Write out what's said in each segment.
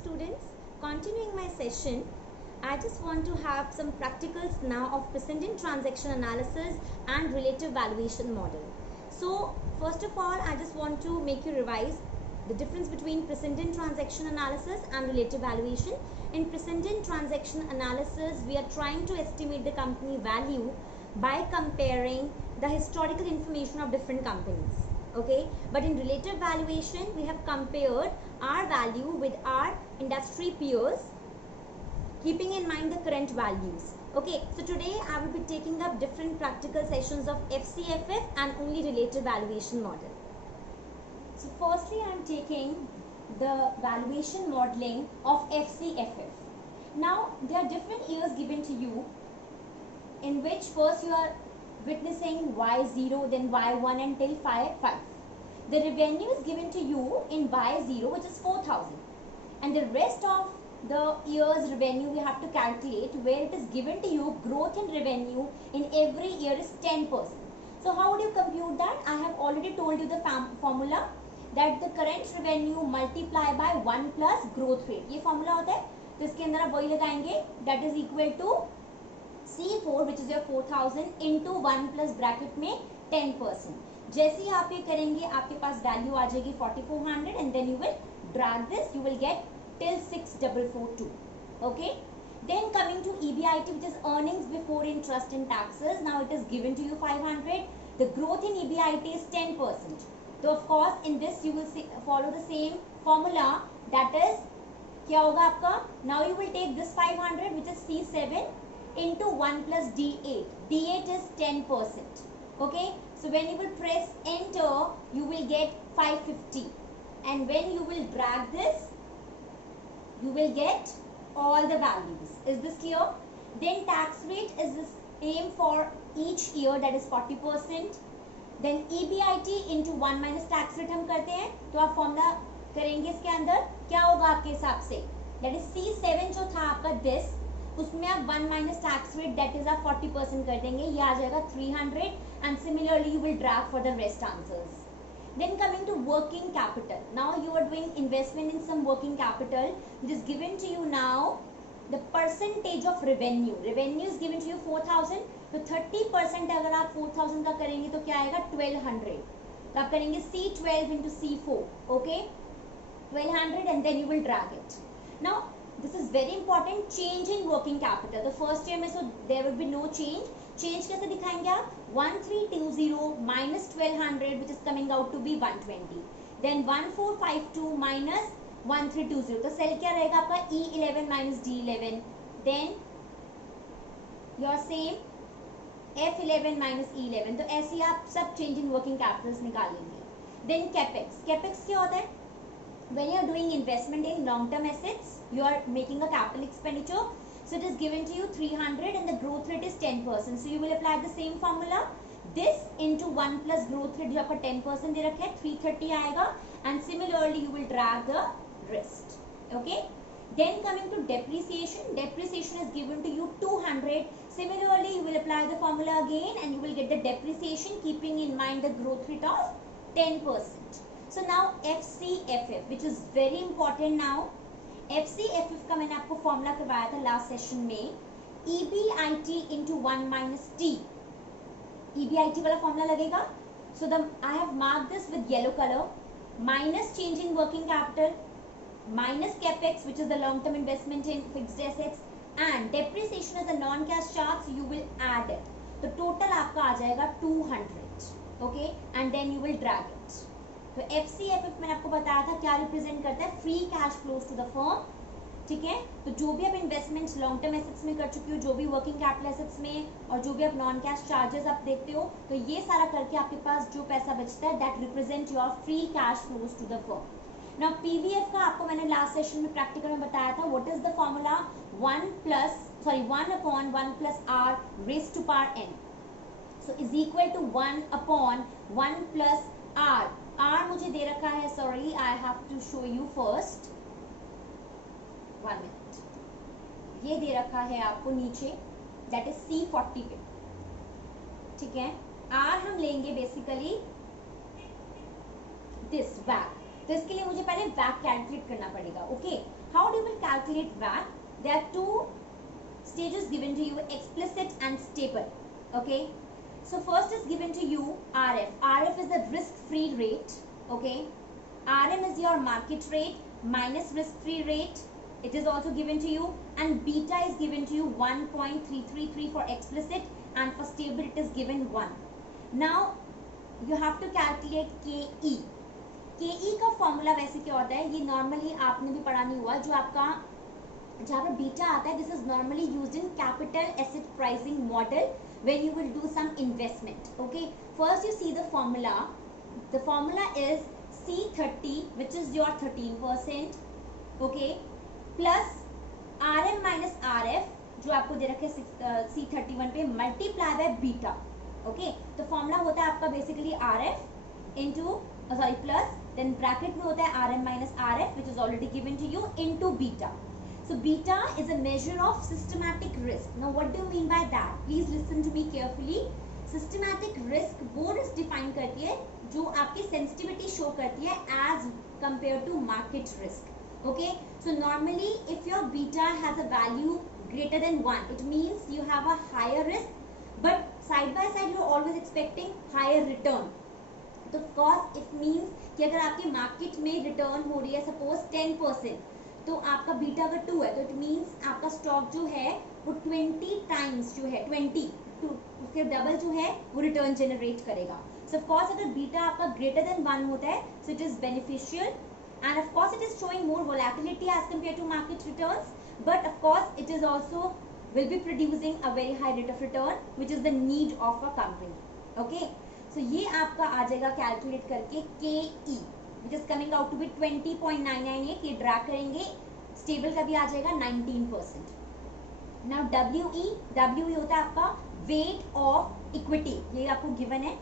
students, continuing my session, I just want to have some practicals now of precedent transaction analysis and relative valuation model. So first of all, I just want to make you revise the difference between precedent transaction analysis and relative valuation. In precedent transaction analysis, we are trying to estimate the company value by comparing the historical information of different companies. Okay, but in relative valuation, we have compared our value with our industry peers, keeping in mind the current values. Okay, so today I will be taking up different practical sessions of FCFF and only relative valuation model. So firstly, I am taking the valuation modeling of FCFF. Now, there are different years given to you, in which first you are witnessing Y0, then Y1 until 5. The revenue is given to you in Y0, which is 4,000. And the rest of the year's revenue we have to calculate, where it is given to you growth in revenue in every year is 10%. So how would you compute that? I have already told you the formula, that the current revenue multiply by 1 plus growth rate. ये formula होता है, तो इसके अंदर आप वही लगाएंगे, that is equal to C4, which is your 4,000 into 1 plus bracket में 10%. जैसे ही आप ये करेंगे, आपके पास वैल्यू आ जाएगी 4400 and then you will drag this, you will get till 6442. Okay, then coming to EBIT, which is earnings before interest and taxes. Now it is given to you 500. The growth in EBIT is 10%. So of course in this you will follow the same formula, that is क्या होगा आपका, now you will take this 500 which is C7 into 1 plus D8. D8 is 10%. Okay, so when you will press enter, you will get 550, and when you will drag this, you will get all the values. Is this clear? Then tax rate is the same for each year, that is 40%. Then EBIT into 1 minus tax rate हम करते हैं, तो आप formula करेंगे इसके अंदर, क्या होगा आपके हिसाब से, that is C7 जो था आपका this, उसमें आप 1 minus tax rate, that is आप 40% कर देंगे, ये आ जाएगा 300, and similarly you will drag for the rest answers. Then coming to working capital. Now you are doing investment in some working capital, which is given to you now the percentage of revenue. Revenue is given to you 4,000. तो 30% अगर आप 4,000 का करेंगे तो क्या आएगा 1,200. तो आप करेंगे C12 into C4. Okay, 1,200 and then you will drag it. Now this is very important, change in working capital. The first year में so there will be no change. Change कैसे दिखाएंगे आप, 1320 minus 1200, which is coming out to be 120. Then 1452 minus 1320. तो cell क्या रहेगा आपका E11 minus D11. Then your same F11 minus E11. तो ऐसे ही आप सब change in working capitals निकालेंगे. Then capex. Capex क्या होता है? When you are doing investment in long-term assets, you are making a capital expenditure. So it is given to you 300 and the growth rate is 10%. So you will apply the same formula. This into 1 plus growth rate जो आपका 10% दे रखा है 330 आएगा, and similarly you will drag the rest. Okay. Then coming to depreciation. Depreciation is given to you 200. Similarly you will apply the formula again and you will get the depreciation keeping in mind the growth rate of 10%. So now FCFF, which is very important now. FCFF का मैंने आपको formula करवाया था last session में, EBIT into 1 minus T. EBIT वाला formula लगेगा. So I have marked this with yellow color. Minus change in working capital, minus capex, which is the long term investment in fixed assets, and depreciation is a non-cash charge, so you will add it. तो total आपका आ जाएगा 200. Okay, and then you will drag it. तो FCFF मैंने आपको बताया था क्या represent करता है, free cash flows to the firm. ठीक है, तो जो भी आप इन्वेस्टमेंट्स लॉन्ग टर्म एसेट्स में कर चुकी हो, जो भी वर्किंग कैपिटल एसेट्स में, और जो भी आप नॉन कैश चार्जेस आप देखते हो, तो ये सारा करके आपके पास जो पैसा बचता है that represent your free cash flows to the firm. Now PVF का आपको मैंने लास्ट सेशन में प्रैक्टिकल में बताया था. What is the formula, 1 upon 1 plus r raised to power n. So is equal to 1 upon 1 plus r. R मुझे दे रखा है, sorry I have to show you first, 1 minute. ये दे रखा है आपको नीचे, दैट इज C40 पे. ठीक है, R हम लेंगे बेसिकली दिस वैक. तो इसके लिए मुझे पहले वैक कैलकुलेट करना पड़ेगा. Okay, how do calculate VAT, there are two stages given to you, explicit and stable. Okay, so first is given to you RF. RF is the risk-free rate. Okay, RM is your market rate minus risk-free rate. It is also given to you, and beta is given to you 1.333 for explicit, and for stable it is given 1. Now you have to calculate KE. KE का formula वैसे क्या होता है, ये normally आपने भी पढ़ा नहीं हुआ, जो आपका जहाँ पर बीटा आता है, this is normally used in capital asset pricing model when you will do some investment. Okay, first you see the formula. The formula is C30, which is your 13%. Okay, plus RM minus RF जो आपको दे रखे C31 पे, multiply by beta. Okay, तो formula होता है आपका basically RF into plus, then bracket में होता है RM minus RF which is already given to you into beta. So beta is a measure of systematic risk. Now what do you mean by that? Please listen to me carefully. Systematic risk वो risk define करती है जो आपकी sensitivity show करती है as compared to market risk. Okay, so normally if your beta has a value greater than 1, it means you have a higher risk, but side by side you are always expecting higher return. तो of course it means कि अगर आपके market में return हो रही है suppose 10%, तो आपका बीटा अगर 2 है, तो इट मीन्स आपका स्टॉक जो है वो 20 टाइम्स जो है 20 उसके डबल जो है वो रिटर्न जनरेट करेगा. सो ऑफ कोर्स अगर बीटा आपका ग्रेटर देन 1 होता है, so it is beneficial, and of course it is showing more volatility as compare to market returns, but of course it is also will be producing a very high rate of return which is the need of a company. Okay, so ये आपका आ जाएगा calculate करके KE which is coming out to be 20.998. ये drag करेंगे, stable का भी आ जाएगा 19%. Now WE होता है आपका वेट ऑफ इक्विटी, ये आपको गिवन है.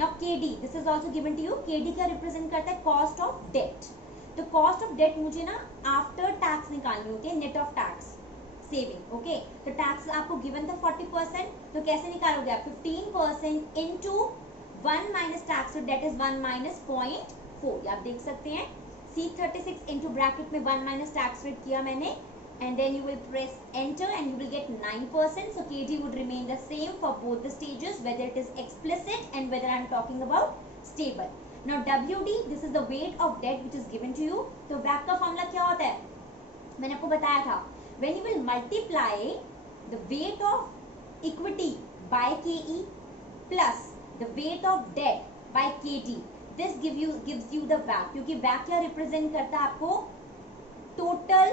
Now KD, this is also given to you. KD क्या रिप्रेजेंट करता है, कॉस्ट ऑफ डेट. तो कॉस्ट ऑफ डेट मुझे ना आफ्टर टैक्स निकालनी होती है, net of tax saving. Okay, तो टैक्स आपको गिवन था 40%, तो कैसे निकालोगे आप, 15% इंटू 1 माइनस टैक्स, तो डेट इज 1 माइनस 0.4. आप देख सकते हैं C36 इंटू ब्रैकेट में 1 माइनस टैक्स रेट किया मैंने, and then you will press enter and you will get 9%. So KD would remain the same for both the stages, whether it is explicit and whether I am talking about stable. Now WD, this is the weight of debt which is given to you. तो WACC का formula क्या होता है, मैंने आपको बताया था, when you will multiply the weight of equity by KE plus the weight of debt by KD, this gives you the WACC. क्योंकि WACC क्या रिप्रेजेंट करता है आपको, total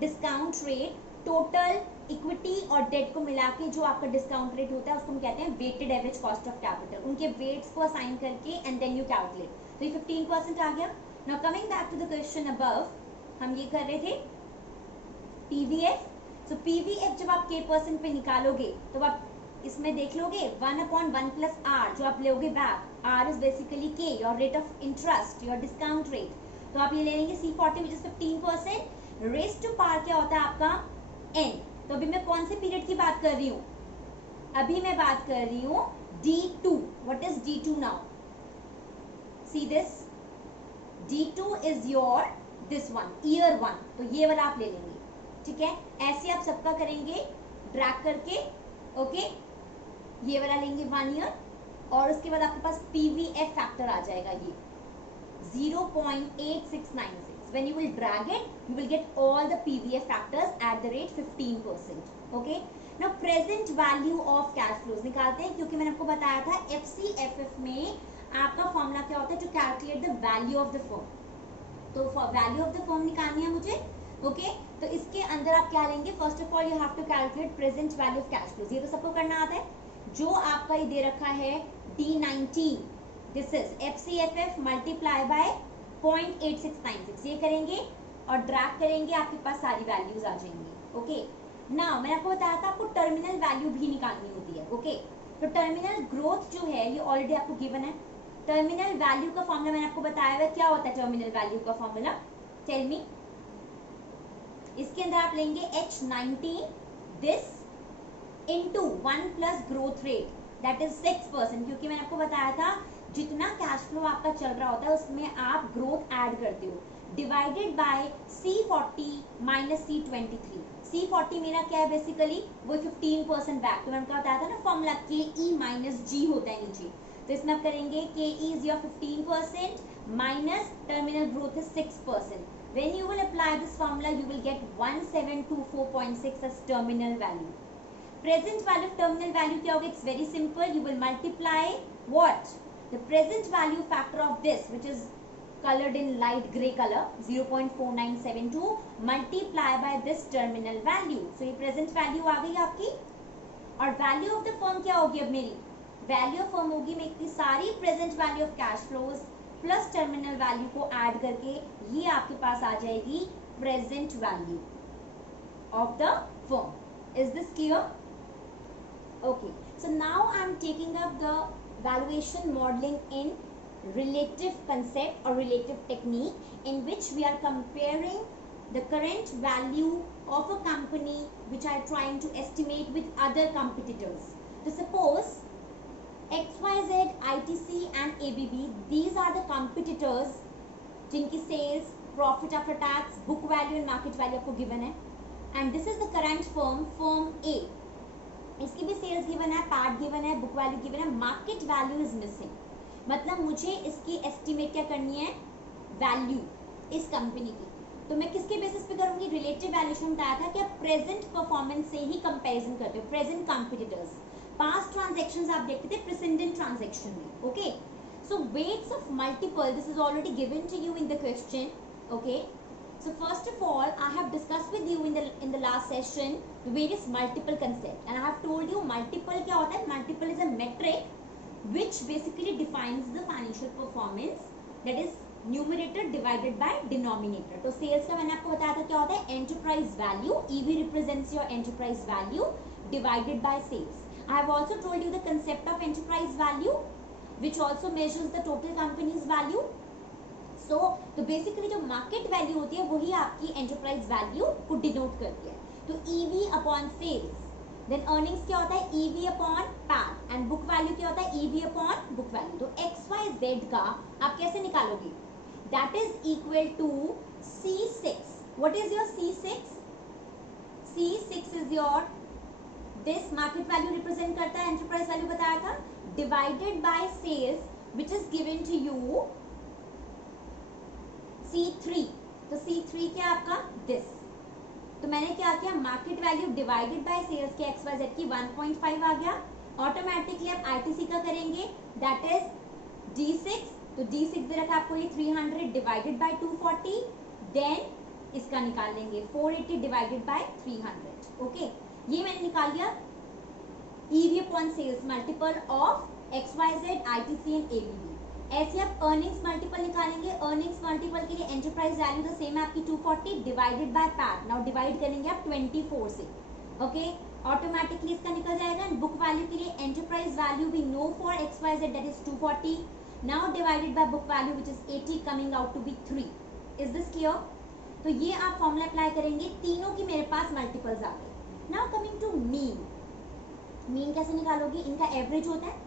discount rate, total equity और डेट को मिला के जो आपका डिस्काउंट रेट होता है उसको हम कहते हैं weighted average cost of capital. उनके वेट्स को असाइन करके एंड देन यू कैलकुलेट. तो ये 15% आ गया. Now coming back to the question above, हम ये कर रहे थे पीवीएफ. सो पीवीएफ जब आप K% पे निकालोगे तो आप इसमें देख लोगे 1/1 प्लस आर जो आप लोगे बैक. R is basically K, your rate of interest, your discount rate. तो आप ये ले लेंगे C40 which is 15%. Rest to par क्या होता है आपका, N. तो अभी मैं कौन से पीरियड की बात कर रही हूँ, अभी मैं बात कर रही हूँ D2. What is D2 now, see this, D2 is your this one, year 1. तो ये वाला आप ले लेंगे, ठीक है. ऐसे आप सबका करेंगे ड्रैग करके. ओके, ये वाला लेंगे 1 ईयर, और उसके बाद आपके पास पीवीएफ फैक्टर आ जाएगा ये 0.8696. When you will drag it, you will get all the PVF factors at the rate 15%. Okay. Now present value of cash flows निकालते हैं, क्योंकि मैंने आपको बताया था FCFF में आपका फॉर्मूला क्या होता है to calculate the value of the firm. तो value of the firm निकालनी है मुझे. ओके, तो इसके अंदर आप क्या लेंगे, first of all you have to calculate present value of cash flows. ये तो सबको करना आता है. जो आपका ये दे रखा है D19, this is FCFF multiply by 0.8696. ये करेंगे और ड्रैग करेंगे, आपके पास सारी वैल्यूज आ जाएंगी. ओके, नाउ मैंने आपको बताया था आपको टर्मिनल वैल्यू भी निकालनी होती है. ओके, तो टर्मिनल ग्रोथ जो है ये ऑलरेडी आपको गिवन है. टर्मिनल वैल्यू का फॉर्मूला मैंने आपको बताया हुआ, क्या होता है टर्मिनल वैल्यू का फॉर्मूला, टेल मी. इसके अंदर आप लेंगे H19 this into 1 plus growth rate, that is 6%. क्योंकि मैंने आपको बताया था जितना कैश फ्लो आपका चल रहा होता है उसमें आप ग्रोथ ऐड करते हो. Divided by C40 minus C23। C40 मेरा क्या है बेसिकली, वो 15% बैक, तो मैंने बताया था ना फॉर्मूला KE माइनस G होता है नीचे, तो इसमें आप करेंगे KE is your 15% minus terminal growth is 6%। When you will apply this formula, you will get 1724.6 as terminal value. Present value of terminal value क्या होगा? It's very simple. You will multiply what? The present value factor of this, which is colored in light gray color, 0.4972, multiply by this terminal value. So ये present value आ गई आपकी, और value of the firm क्या होगी अब मेरी? Value of firm होगी मेरी सारी present value of cash flows plus terminal value को ऐड करके ये आपके पास आ जाएगी present value of the firm. Is this clear? Okay, so now I am taking up the valuation modelling in relative concept or relative technique in which we are comparing the current value of a company which are trying to estimate with other competitors. So suppose XYZ, ITC and ABB, these are the competitors जिनकी sales, profit after tax, book value and market value आपको given है, and this is the current firm, firm A. इसकी भी sales given है, PAT given है, book value given है, market value is missing. मतलब मुझे इसकी estimate क्या करनी है? Value इस कंपनी की, तो मैं किसके बेसिस पे करूंगी? रिलेटिव वैल्यूएशन बताया था कि आप प्रेजेंट परफॉर्मेंस से ही कंपैरिजन करते हो, प्रेजेंट कंपटीटर्स। पास्ट ट्रांजैक्शंस आप देखते थे प्रेसिडेंट ट्रांजैक्शन में, okay. So weights of multiple, this is already given to you in the question, okay. So first of all, I have discussed with you in the last session the various multiple concept, and I have told you multiple क्या होता है? Multiple is a metric which basically defines the financial performance, that is numerator divided by denominator. तो sales का मैंने आपको बताया था क्या होता है? Enterprise value, EV represents your enterprise value divided by sales. I have also told you the concept of enterprise value, which also measures the total company's value. So, तो basically जो market value होती है वही आपकी enterprise value को denote करती है। तो EV upon sales, then earnings क्या होता है? EV upon PAT, and book value क्या होता है? EV upon book value। तो XYZ का आप कैसे निकालोगे? That is equal to C6. What is your C6? C6 is your this market value represent करता है, एंटरप्राइज वैल्यू बताया था, divided by sales which is given to you C3। तो C3 क्या आपका? दिस। तो मैंने क्या किया? Market value divided by sales के XYZ की 1.5 आ गया। ऑटोमेटिकली आप ITC का करेंगे, दैट इज D6। तो D6 दे रखा आपको ये 300 डिवाइडेड बाय 240, देन इसका निकाल लेंगे 480 डिवाइडेड बाय 300, ओके। ये मैंने निकाल लिया EV upon sales multiple of XYZ, ITC and ABB। ऐसे आप अर्निंग्स मल्टीपल निकालेंगे। अर्निंग्स मल्टीपल के लिए एंटरप्राइज वैल्यू तो सेम है आपकी 240 divided by PAT. Now divide करेंगे आप 24 से, ओके। ऑटोमेटिकली इसका निकल जाएगा। एंड बुक वैल्यू के लिए enterprise value we know for XYZ, that is 240, now divided by book value which is 80 coming out to be 3। Is this clear? तो ये आप फॉर्मूला अप्लाई करेंगे, तीनों की मेरे पास मल्टीपल्स आ गए। Now coming to mean, mean कैसे निकालोगे? इनका एवरेज होता है,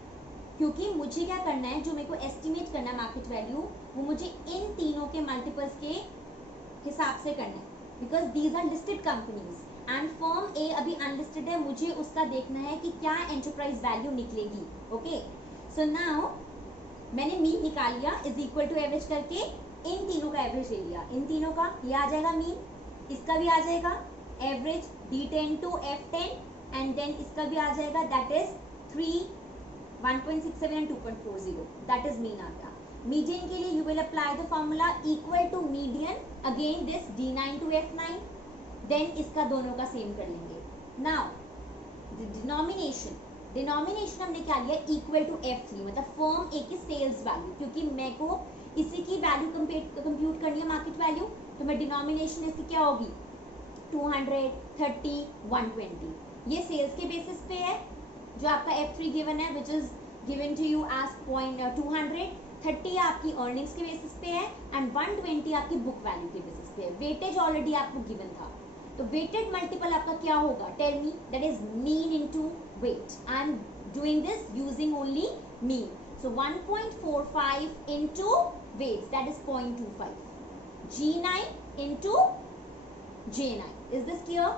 क्योंकि मुझे क्या करना है, जो मेरे को एस्टिमेट करना है मार्केट वैल्यू, वो मुझे इन तीनों के मल्टीपल्स के हिसाब से करना है, because these are listed companies and firm a अभी अनलिस्टेड है। मुझे उसका देखना है कि क्या एंटरप्राइज वैल्यू निकलेगी, ओके। सो नाउ मैंने मीन निकाल लिया, इज इक्वल टू एवरेज करके इन तीनों का एवरेज ले लिया। इन तीनों का ये आ जाएगा मीन, इसका भी आ जाएगा average D10 to F10, and then इसका भी आ जाएगा, that is 3, 1.67 and 2.40, that is mean आ गया। मीडियन के लिए you will apply the formula equal to median, again this D9 to F9, then इसका दोनों का सेम कर लेंगे। नाउ डिनोमिनेशन, डिनोमिनेशन हमने क्या लिया? इक्वल टू F3, मतलब फर्म ए की सेल्स वैल्यू, क्योंकि मेरे को इसी की वैल्यू कंप्यूट करनी है मार्केट वैल्यू, तो मैं डिनोमिनेशन इसकी क्या होगी? 200, 30, 120। ये सेल्स के बेसिस पे है, जो आपका F3 गिवन है, which is given to you as 200, 30 आपकी अर्निंग्स के बेसिस पे है, एंड 120 आपकी बुक वैल्यू के बेसिस पे है। वेटेज ऑलरेडी आपको गिवन था, तो वेटेड मल्टीपल आपका क्या होगा? Tell me, that is mean into weight. I am doing this using only mean, so 1.45 into weights, that is 0.25, G9 into J9. Is this clear?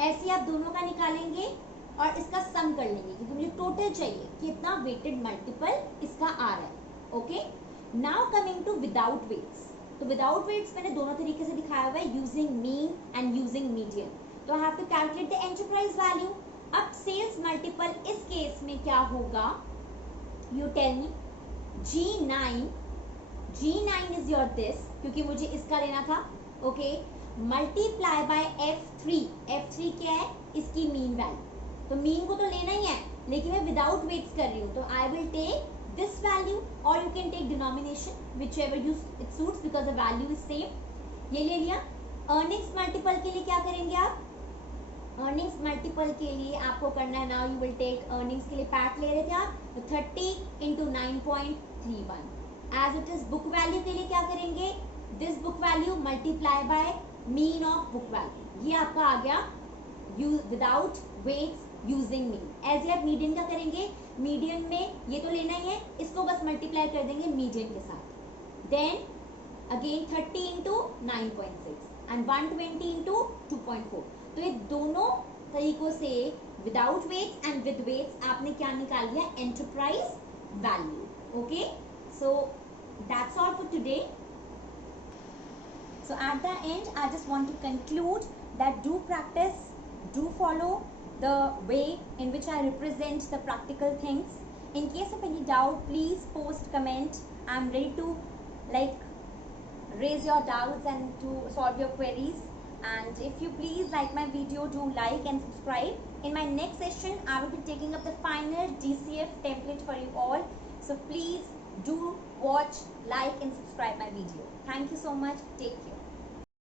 ऐसे आप दोनों का निकालेंगे और इसका सम कर लेंगे क्योंकि मुझे टोटल चाहिए कितना वेटेड मल्टीपल इसका आ रहा है. Okay, now coming to without weights. तो विदाउट वेट्स मैंने दोनों तरीके से दिखाया हुआ है, using mean and using median. तो I have to calculate the enterprise value. अब सेल्स मल्टीपल इस केस में क्या होगा, you tell me. G9 is your this, क्योंकि मुझे इसका लेना था. Okay, multiply by F3. F3 क्या है, इसकी मीन वैल्यू. तो मीन को तो लेना ही है, लेकिन मैं विदाउट वेट्स कर रही हूँ, तो I will take this value और you can take denomination whichever you it suits because the value is same. ये ले लिया. अर्निंग्स मल्टीपल के लिए क्या करेंगे आप, अर्निंग्स मल्टीपल के लिए आपको करना है, now you will take earnings के लिए पैट ले रहे थे आप, तो 30 into 9.31. As it is book value के लिए क्या करेंगे, this book value multiply by mean of book value. ये आपका आ गया without weights using mean. As आप मीडियन का करेंगे, मीडियन में ये तो लेना ही है, इसको बस मल्टीप्लाई कर देंगे मीडियन के साथ. Then again 30 into 9.6 and 120 into 2.4. तो ये दोनों तरीकों से without weights and with weights आपने क्या निकाल लिया, enterprise value. Okay, so that's all for today. So at the end, I just want to conclude that do practice, do follow the way in which I represent the practical things. In case of any doubt, please post, comment. I'm ready to raise your doubts and to solve your queries. And if you please like my video, do like and subscribe. In my next session, I will be taking up the final DCF template for you all. So please do watch, like and subscribe my video. Thank you so much. Take care.